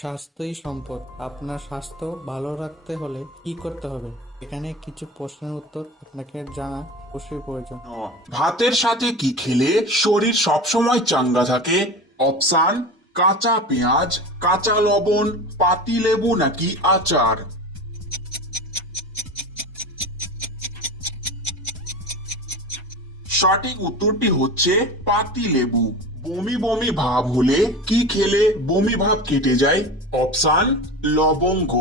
স্বাস্থ্যই সম্পদ। আপনার স্বাস্থ্য ভালো রাখতে হলে কি করতে হবে? এখানে কিছু প্রশ্নের উত্তর আপনাকে জানা অবশ্যই প্রয়োজন। ভাতের সাথে কি খেলে শরীর সবসময় চাঙ্গা থাকে? অপশান: কাঁচা পেঁয়াজ, কাঁচা লবণ, পাতি লেবু নাকি আচার। সঠিক উত্তরটি হচ্ছে পাতি লেবু। বমি বমি ভাব হলে কি খেলে বমি ভাব কেটে যায়? অপশান: লবঙ্গ,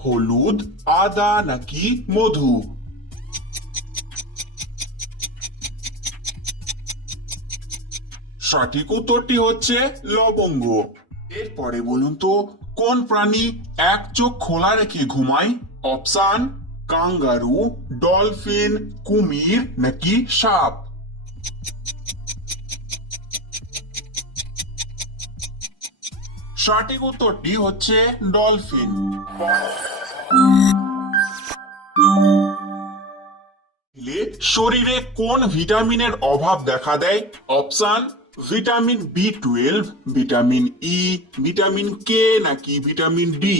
হলুদ, আদা নাকি মধু। সঠিক উত্তরটি হচ্ছে লবঙ্গ। এরপরে বলুন তো, কোন প্রাণী এক চোখ খোলা রেখে ঘুমায়? অপশান: কাঙ্গারু, ডলফিন, কুমির নাকি সাপ। সঠিক উত্তরটি হচ্ছে ডলফিন। শরীরে কোন ভিটামিনের অভাব দেখা দেয়? Option: vitamin B 12, vitamin E, vitamin K নাকি ভিটামিন ডি।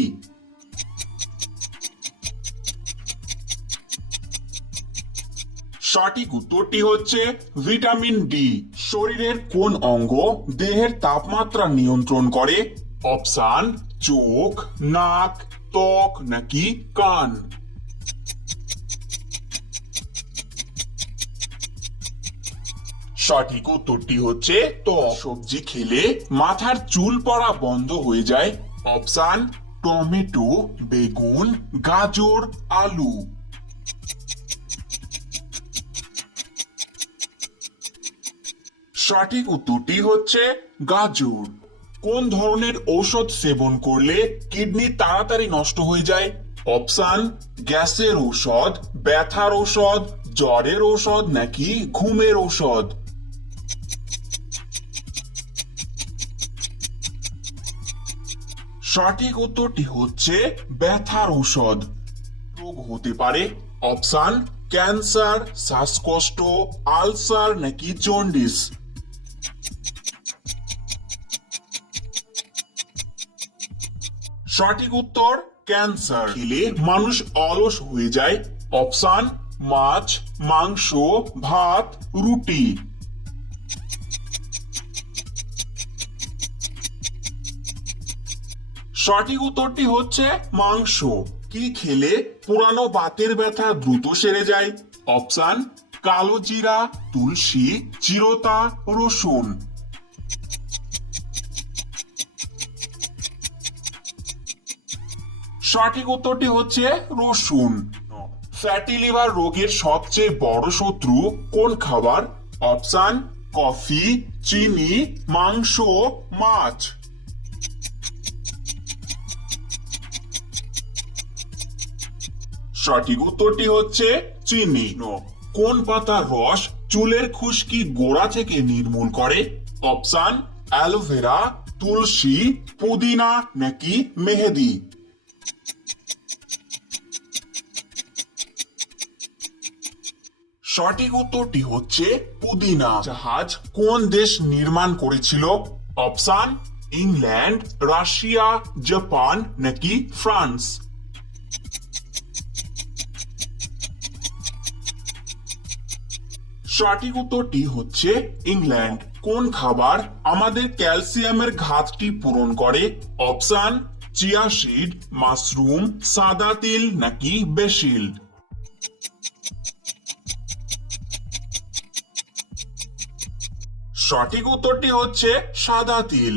সঠিক উত্তরটি হচ্ছে ভিটামিন ডি। শরীরের কোন অঙ্গ দেহের তাপমাত্রা নিয়ন্ত্রণ করে? অপশান: চোখ, নাক, ত্বক নাকি কান। সঠিক উত্তরটি হচ্ছে ত্বক। সবজি খেলে মাথার চুল পড়া বন্ধ হয়ে যায়? অপশান: টমেটো, বেগুন, গাজর, আলু। সঠিক উত্তরটি হচ্ছে গাজর। কোন ধরনের ঔষধ সেবন করলে কিডনি তাড়াতাড়ি নষ্ট হয়ে যায়? অপশান: গ্যাসের ঔষধ, ব্যথার ঔষধ, জ্বরের ঔষধ নাকি ঘুমের ঔষধ। সঠিক উত্তরটি হচ্ছে ব্যথার ঔষধ। রোগ হতে পারে? অপশান: ক্যান্সার, শ্বাসকষ্ট, আলসার নাকি জন্ডিস। সঠিক উত্তর ক্যান্সার। খেলে মানুষ অলস হয়ে যায়? অপশান: মাছ, মাংস, ভাত, রুটি। সঠিক উত্তরটি হচ্ছে মাংস। কি খেলে পুরানো বাতের ব্যথা দ্রুত সেরে যায়? অপশান: কালো জিরা, তুলসী, চিরতা, রসুন। সঠিক উত্তরটি হচ্ছে রসুন। ফ্যাটি লিভার রোগের সবচেয়ে বড় শত্রু কোন খাবার? অপশান: কফি, চিনি, মাংস, মাছ। সঠিক উত্তরটি হচ্ছে চিনি। কোন পাতার রস চুলের খুশকি গোড়া থেকে নির্মূল করে? অপশান: অ্যালোভেরা, তুলসী, পুদিনা নাকি মেহেদি। সঠিক উত্তরটি হচ্ছে পুদিনা। জাহাজ কোন দেশ নির্মাণ করেছিল? অপশান: ইংল্যান্ড, রাশিয়া, জাপান নাকি ফ্রান্স। সঠিক উত্তরটি হচ্ছে ইংল্যান্ড। কোন খাবার আমাদের ক্যালসিয়ামের ঘাটতি পূরণ করে? অপশান: চিয়া সিড, মাশরুম, সাদা তিল নাকি বেসিল। সঠিক উত্তরটি হচ্ছে সাদা তিল।